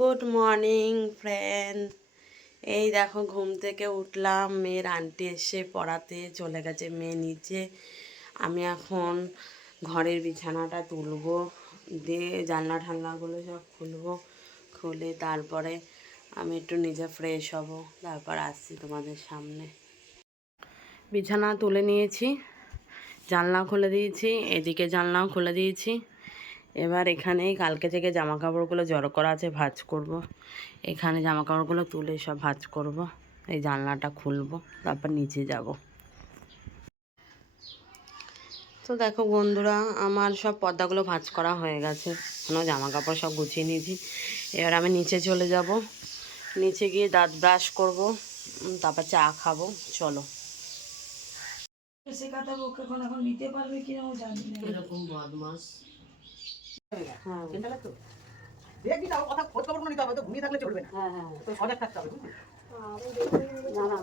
Good morning friend. এই দেখো ঘুম থেকে উঠলাম, মেয়ের আন্টি এসে পড়াতে চলে গেছে, মেয়ে নিচে। আমি এখন ঘরের বিছানাটা তুলবো, দিয়ে জানলা ঠান্নাগুলো সব খুলবো, খুলে তারপরে আমি একটু নিজে ফ্রেশ হব, তারপর আসছি তোমাদের সামনে। বিছানা তুলে নিয়েছি, জানলা খুলে দিয়েছি, এদিকে জানলাও খুলে দিয়েছি। এবার এখানেই কালকে থেকে জামা কাপড়গুলো জড়ো করা আছে, ভাঁজ করব। এখানে জামা কাপড়গুলো তুলে সব ভাঁজ করব, এই জানলাটা খুলবো, তারপর নিচে যাব। তো দেখো বন্ধুরা, আমার সব পর্দাগুলো ভাঁজ করা হয়ে গেছে, এখনও জামা কাপড় সব গুছিয়ে নিয়েছি। এবার আমি নিচে চলে যাব, নিচে গিয়ে দাঁত ব্রাশ করব, তারপর চা খাবো। চলো। সে কথা ওকে এখন নিতে পারবে কিনা ও জানি না। এরকম বদমাস। হ্যাঁ দেখবি না, কথা খোঁজ খবর নিতে হবে, তো ঘুমিয়ে থাকলে চলবে না। হ্যাঁ হ্যাঁ, তো সজাগ থাকতে হবে। না না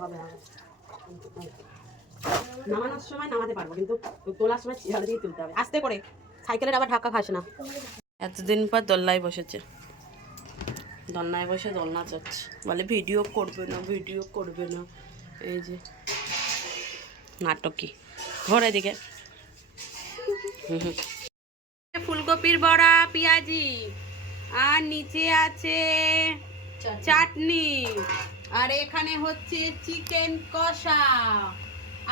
হবে হবে। নামানোর সময় নামাতে পারবো, কিন্তু তোলার সময় ছেড়ে দিয়ে তুলতে হবে, আস্তে করে। সাইকেলের আবার ধাক্কা খাস না। এতদিন পর দোলনায় বসেছে, দোলনায় বসে দোলনা চড়ছে, বলে ভিডিও করবে না, ভিডিও করবে না। এই যে নাটকি, ঘরে দিকে। ফুলকপির বড়া, পেঁয়াজি, আর নিচে আছে চাটনি, আর এখানে হচ্ছে চিকেন কষা।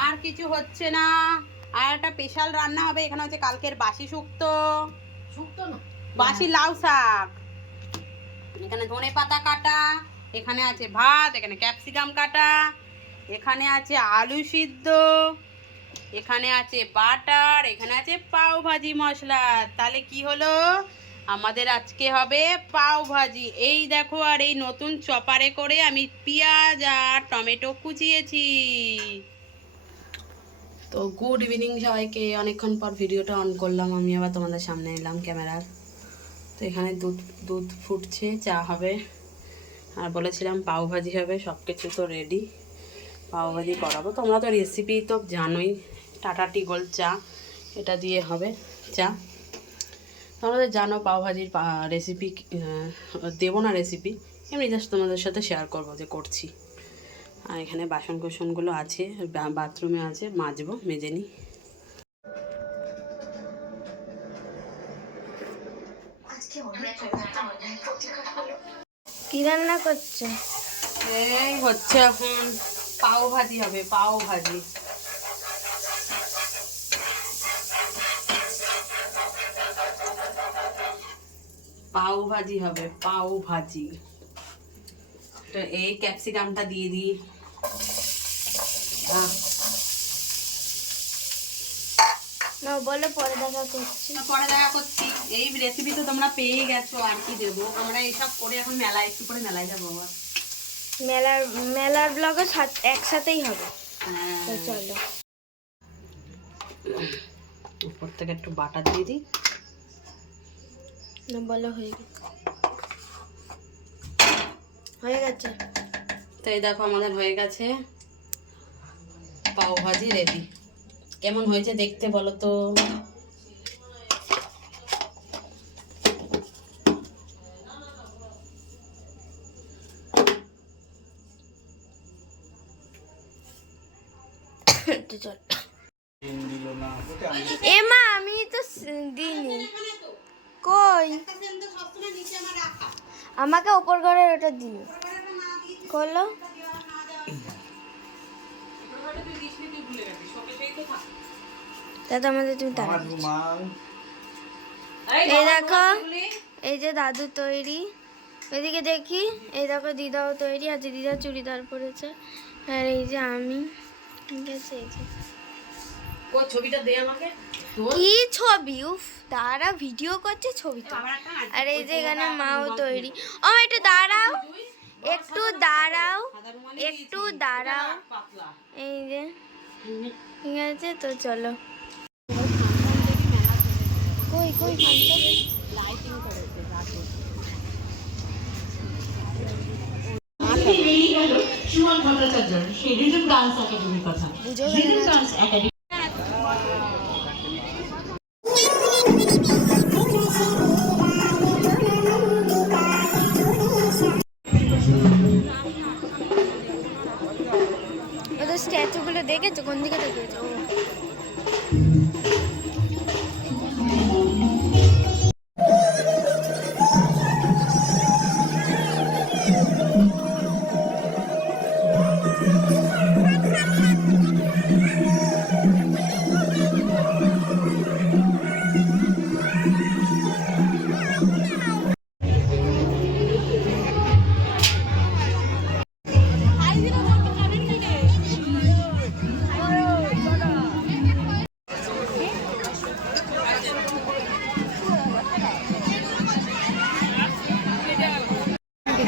আর কিছু হচ্ছে না। আর একটা স্পেশাল রান্না হবে, এখানে হচ্ছে কালকের বাসি শুক্তো, না বাসি লাউ শাক, এখানে ধনে পাতা কাটা, এখানে আছে ভাত, এখানে ক্যাপসিকাম কাটা, এখানে আছে আলু সিদ্ধ, এখানে আছে বাটার, এখানে আছে পাও ভাজি মশলা। তাহলে কি হলো, আমাদের আজকে হবে পাও ভাজি। এই দেখো, আর এই নতুন চপারে করে আমি পেঁয়াজ আর টমেটো কুচিয়েছি। তো গুড ইভিনিং সবাইকে, অনেকক্ষণ পর ভিডিওটা অন করলাম, আমি আবার তোমাদের সামনে এলাম ক্যামেরার। তো এখানে দুধ দুধ ফুটছে, চা হবে, আর বলেছিলাম পাও ভাজি হবে। সব কিছু তো রেডি, পাও ভাজি করাবো। তোমরা তো রেসিপি তো জানোই, টাটা টি গোল্ড চা, এটা দিয়ে হবে চা। তোমরা তো জানো পাওভাজির রেসিপি দেবো না, রেসিপি এমনি জাস্ট তোমাদের সাথে শেয়ার করবো যে করছি। আর এখানে বাসন কোসনগুলো আছে, বাথরুমে আছে, মাজবো, মেজে নিই। কি রান্না করছে? এই হচ্ছে এখন পাও ভাজি হবে, পাও ভাজি। পাও ভাজি হবে, পাও ভাজি। তো এই ক্যাপসিকামটা দিয়ে দিই। না বলে পরে দেখা করছি। পরে দেখা করছি। এই রেসিপি তো তোমরা পেয়ে গেছো, আর কি দেবো। আমরা এইসব করে এখন মেলায়, একটু করে মেলায় যাবো আবার। মেলার ব্লগে একসাথেই হবে। হ্যাঁ চলো, উপর থেকে একটু বাটার দিয়ে দিই। না বলো হয়ে গেছে, হয়ে গেছে। তো এই দেখো আমাদের হয়ে গেছে পাও ভাজি রেডি। কেমন হয়েছে দেখতে বলো তো? এমা আমি তো দিইনি, কই আমাকে উপর ঘরের ওটা দিন করলো। দাদা আমাদের তুমি এই দেখো, এই যে দাদু তৈরি, এদিকে দেখি, এই দেখো দিদাও তৈরি আছে, দিদা চুড়িদার পরেছে, আর এই যে আমি, ঠিক আছে। এই যে ছবিটা দে আমাকে। কি ছবি? উফ, তারা ভিডিও করছে, ছবি তো। আর এই যে এখানে মাও তৈরি। ও একটু দাঁড়াও, একটু দাঁড়াও, একটু দাঁড়াও। এই যে ঠিক আছে, তো চলো। কই কই লাইটিং করেছে রাতে। সুমন ভট্টাচার্য, সেই রিদম ডান্স একাডেমির কথা। রিদম ডান্স একাডেমি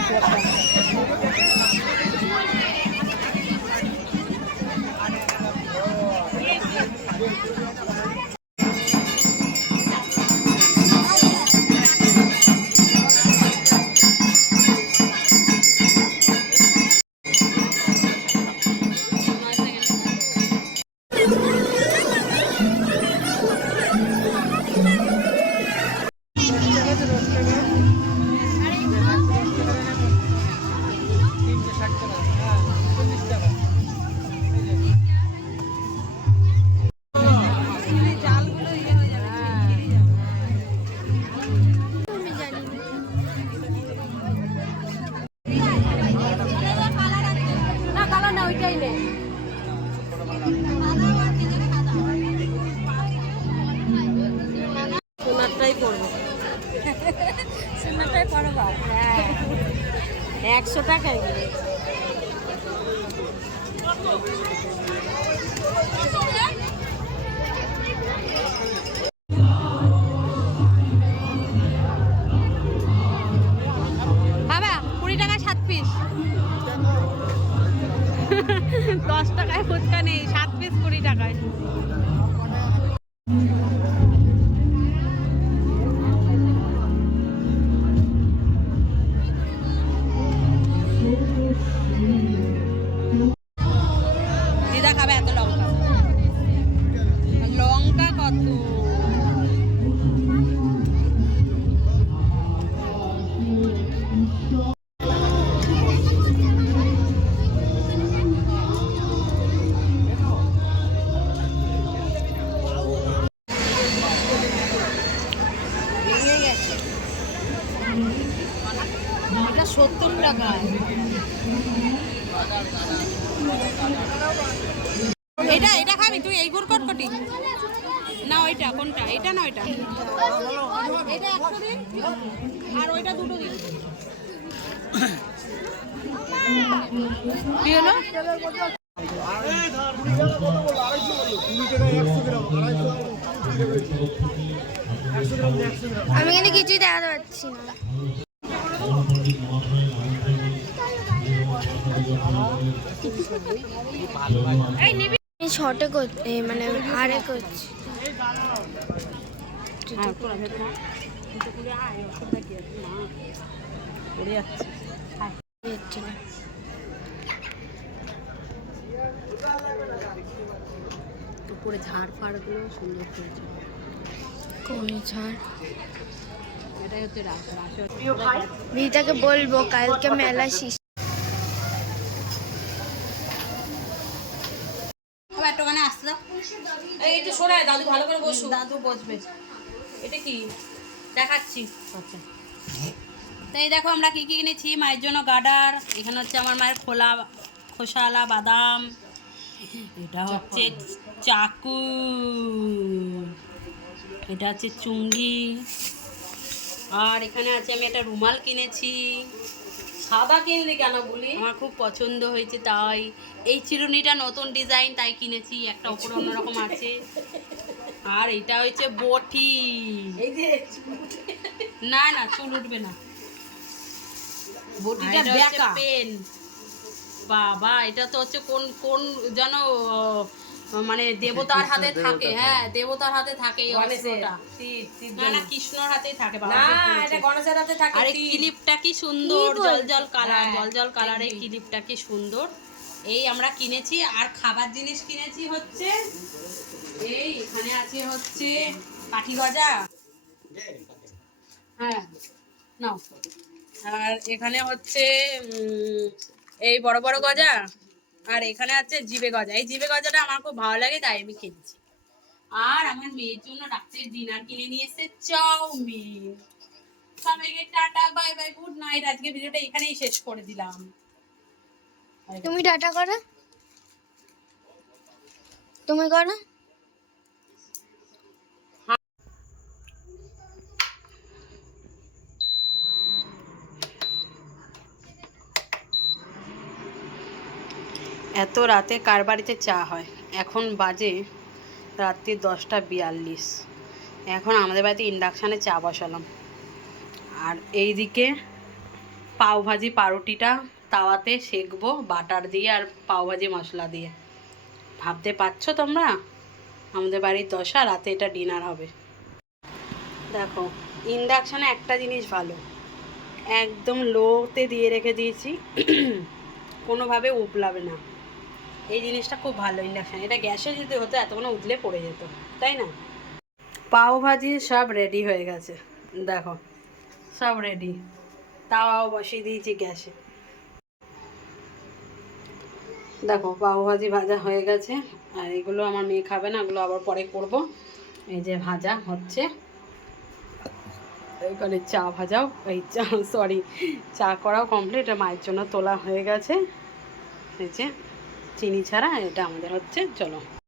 না কালার না ওইটাই নে। সোনারটাই করবো, সোনারটাই করবো। হ্যাঁ 100 টাকায়। বাবা 20 টাকায় 7 পিস। 10 টাকায় ফুচকা নেই, 7 পিস 20 টাকায়। দিদা খাবে এত লঙ্কা, লঙ্কা কত? এটা 70 টাকা। এটা এটা খাবি তুই? এই গুড় কটকটি না ওইটা? কোনটা? এটা না ওইটা? এটা 100 দিন আর ওইটা 2টো দিন। কি হলো? আমি কিন্তু কিছুই দেখাতে পারছি না। আমি শর্টে করছি, মানে আরে করছি। উপরে ঝাড় ফাড়গুলো সুন্দর করেছে। কোন ঝাড়? এটাই হচ্ছে রাস। রিতাকে বলবো কালকে মেলা শেষ। একটুখানে আসতে এই একটু সরায়, দাদু ভালো করে বসু। দাদু বসবে। এটা কি দেখাচ্ছি? আচ্ছা তো এই দেখো আমরা কি কি কিনেছি মায়ের জন্য। গার্ডার, এখানে হচ্ছে আমার মায়ের খোসাওয়ালা বাদাম, এটা হচ্ছে চাকু, এটা হচ্ছে চুঙ্গি, আর এখানে আছে আমি একটা রুমাল কিনেছি। সাদা কিনলি কেন বলি? আমার খুব পছন্দ হয়েছে তাই। এই চিরুনিটা নতুন ডিজাইন তাই কিনেছি, একটা উপরে অন্যরকম আছে। আর এটা হচ্ছে বটি। এই যে না না চুল উঠবে না, বটিটা বেকা। পেন বাবা, এটা তো হচ্ছে কোন কোন যেন মানে দেবতার হাতে থাকে। হ্যাঁ দেবতার হাতে থাকে এই অস্ত্রটা। না না কৃষ্ণর হাতেই থাকে বাবা। না এটা গণেশের হাতে থাকে। আর এই ক্লিপটা কি সুন্দর, জল জল কালার, জল জল কালারের ক্লিপটা কি সুন্দর। এই আমরা কিনেছি। আর খাবার জিনিস কিনেছি হচ্ছে এই এখানে আছে হচ্ছে কাঠি গজা। হ্যাঁ নাও। আর এখানে হচ্ছে এই বড় বড় গজা, আর এখানে আছে জিবে গজা। এই জিবে গজাটা আমার খুব ভালো লাগে তাই আমি কিনেছি। আর আমার মেয়ের জন্য রাত্রের ডিনার কিনে নিয়ে এসেছে চাউমিন। সবাইকে tata bye bye good night. আজকে ভিডিওটা এখানেই শেষ করে দিলাম। তুমি টাটা করো, তুমি করো। এত রাতে কার বাড়িতে চা হয়? এখন বাজে রাত্রি 10:42। এখন আমাদের বাড়িতে ইন্ডাকশানে চা বসালাম। আর এইদিকে পাওভাজি পাউরুটিটা তাওয়াতে সেকবো বাটার দিয়ে আর পাওভাজি মশলা দিয়ে। ভাবতে পারছো তোমরা? আমাদের বাড়ির দশা, রাতে এটা ডিনার হবে। দেখো ইন্ডাকশানে একটা জিনিস ভালো, একদম লোতে দিয়ে রেখে দিয়েছি, কোনোভাবে উবলাবে না। এই জিনিসটা খুব ভালো ইন্ডাকশান। এটা গ্যাসে যদি হতো এতক্ষণ উতলে পড়ে যেত, তাই না? পাওভাজি সব রেডি হয়ে গেছে, দেখো সব রেডি। তাওয়াও বসিয়ে দিয়েছি গ্যাসে। দেখো পাওভাজি ভাজা হয়ে গেছে। আর এগুলো আমার মেয়ে খাবে না, এগুলো আবার পরে করব। এই যে ভাজা হচ্ছে, এখানে চা ভাজাও, এই চা সরি চা করাও কমপ্লিট। এটা মায়ের জন্য তোলা হয়ে গেছে। এই যে চিনি ছাড়া, এটা আমাদের হচ্ছে। চলো।